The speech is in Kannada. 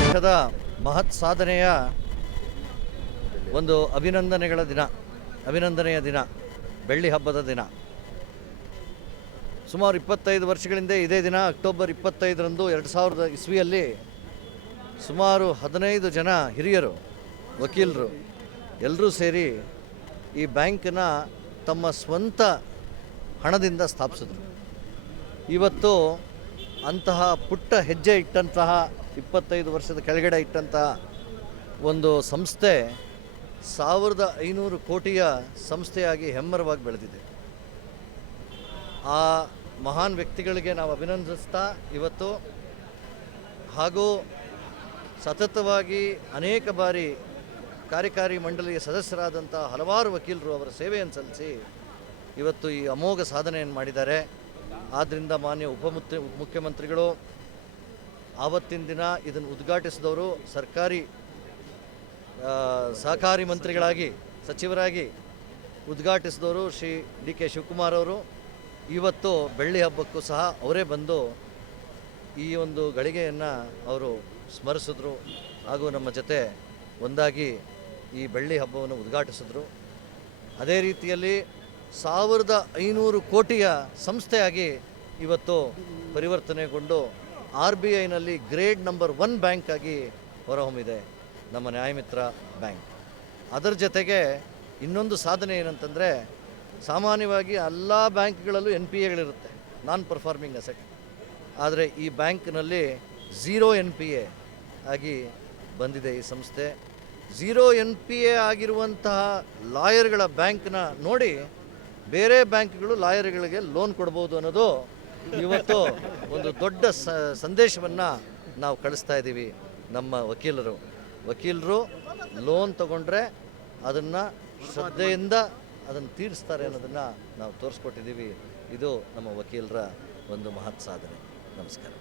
ದೇಶದ ಮಹತ್ ಸಾಧನೆಯ ಒಂದು ಅಭಿನಂದನೆಗಳ ದಿನ, ಅಭಿನಂದನೆಯ ದಿನ, ಬೆಳ್ಳಿ ಹಬ್ಬದ ದಿನ. ಸುಮಾರು ಇಪ್ಪತ್ತೈದು ವರ್ಷಗಳಿಂದ ಇದೇ ದಿನ, ಅಕ್ಟೋಬರ್ ಇಪ್ಪತ್ತೈದರಂದು ಎರಡು ಸಾವಿರದ ಇಸ್ವಿಯಲ್ಲಿ ಸುಮಾರು ಹದಿನೈದು ಜನ ಹಿರಿಯರು, ವಕೀಲರು ಎಲ್ಲರೂ ಸೇರಿ ಈ ಬ್ಯಾಂಕನ್ನು ತಮ್ಮ ಸ್ವಂತ ಹಣದಿಂದ ಸ್ಥಾಪಿಸಿದ್ರು. ಇವತ್ತು ಅಂತಹ ಪುಟ್ಟ ಹೆಜ್ಜೆ ಇಟ್ಟಂತಹ ಇಪ್ಪತ್ತೈದು ವರ್ಷದ ಕೆಳಗಡೆ ಇಟ್ಟಂತಹ ಒಂದು ಸಂಸ್ಥೆ ಸಾವಿರದ ಐನೂರು ಕೋಟಿಯ ಸಂಸ್ಥೆಯಾಗಿ ಹೆಮ್ಮರವಾಗಿ ಬೆಳೆದಿದೆ. ಆ ಮಹಾನ್ ವ್ಯಕ್ತಿಗಳಿಗೆ ನಾವು ಅಭಿನಂದಿಸ್ತಾ ಇವತ್ತು ಹಾಗೂ ಸತತವಾಗಿ ಅನೇಕ ಬಾರಿ ಕಾರ್ಯಕಾರಿ ಮಂಡಳಿಯ ಸದಸ್ಯರಾದಂಥ ಹಲವಾರು ವಕೀಲರು ಅವರ ಸೇವೆಯನ್ನು ಸಲ್ಲಿಸಿ ಇವತ್ತು ಈ ಅಮೋಘ ಸಾಧನೆಯನ್ನು ಮಾಡಿದ್ದಾರೆ. ಆದ್ದರಿಂದ ಮಾನ್ಯ ಉಪಮುಖ್ಯ ಮುಖ್ಯಮಂತ್ರಿಗಳು ಆವತ್ತಿನ ದಿನ ಇದನ್ನು ಉದ್ಘಾಟಿಸಿದವರು ಸರ್ಕಾರಿ ಸಹಕಾರಿ ಮಂತ್ರಿಗಳಾಗಿ, ಸಚಿವರಾಗಿ ಉದ್ಘಾಟಿಸಿದವರು ಶ್ರೀ ಡಿ ಕೆ ಶಿವಕುಮಾರ್ ಅವರು. ಇವತ್ತು ಬೆಳ್ಳಿ ಹಬ್ಬಕ್ಕೂ ಸಹ ಅವರೇ ಬಂದು ಈ ಒಂದು ಗಳಿಗೆಯನ್ನು ಅವರು ಸ್ಮರಿಸಿದ್ರು. ಹಾಗೂ ನಮ್ಮ ಜೊತೆ ಒಂದಾಗಿ ಈ ಬೆಳ್ಳಿ ಹಬ್ಬವನ್ನು ಉದ್ಘಾಟಿಸಿದ್ರು. ಅದೇ ರೀತಿಯಲ್ಲಿ ಸಾವಿರದ ಐನೂರು ಕೋಟಿಯ ಸಂಸ್ಥೆಯಾಗಿ ಇವತ್ತು ಪರಿವರ್ತನೆಗೊಂಡು ಆರ್ ಬಿ ಐನಲ್ಲಿ ಗ್ರೇಡ್ ನಂಬರ್ ಒನ್ ಬ್ಯಾಂಕ್ ಆಗಿ ಹೊರಹೊಮ್ಮಿದೆ ನಮ್ಮ ನ್ಯಾಯಮಿತ್ರ ಬ್ಯಾಂಕ್. ಅದರ ಜೊತೆಗೆ ಇನ್ನೊಂದು ಸಾಧನೆ ಏನಂತಂದರೆ ಸಾಮಾನ್ಯವಾಗಿ ಎಲ್ಲ ಬ್ಯಾಂಕ್ಗಳಲ್ಲೂ ಎನ್ ಪಿ ಎಗಳಿರುತ್ತೆ ನಾನ್ ಪರ್ಫಾರ್ಮಿಂಗ್ ಅಸೆಟ್ ಆದರೆ ಈ ಬ್ಯಾಂಕ್ನಲ್ಲಿ ಝೀರೋ ಎನ್ ಪಿ ಎ ಆಗಿ ಬಂದಿದೆ ಈ ಸಂಸ್ಥೆ. ಝೀರೋ ಎನ್ ಪಿ ಎ ಆಗಿರುವಂತಹ ಲಾಯರ್ಗಳ ಬ್ಯಾಂಕ್ನ ನೋಡಿ ಬೇರೆ ಬ್ಯಾಂಕ್ಗಳು ಲಾಯರ್ಗಳಿಗೆ ಲೋನ್ ಕೊಡ್ಬೋದು ಅನ್ನೋದು ಇವತ್ತು ಒಂದು ದೊಡ್ಡ ಸಂದೇಶವನ್ನು ನಾವು ಕಳಿಸ್ತಾ ಇದ್ದೀವಿ ನಮ್ಮ ವಕೀಲರು. ವಕೀಲರು ಲೋನ್ ತಗೊಂಡ್ರೆ ಅದನ್ನು ಶ್ರದ್ಧೆಯಿಂದ ಅದನ್ನು ತೀರಿಸ್ತಾರೆ ಅನ್ನೋದನ್ನು ನಾವು ತೋರಿಸ್ಕೊಟ್ಟಿದ್ದೀವಿ. ಇದು ನಮ್ಮ ವಕೀಲರ ಒಂದು ಮಹತ್ ಸಾಧನೆ. ನಮಸ್ಕಾರ.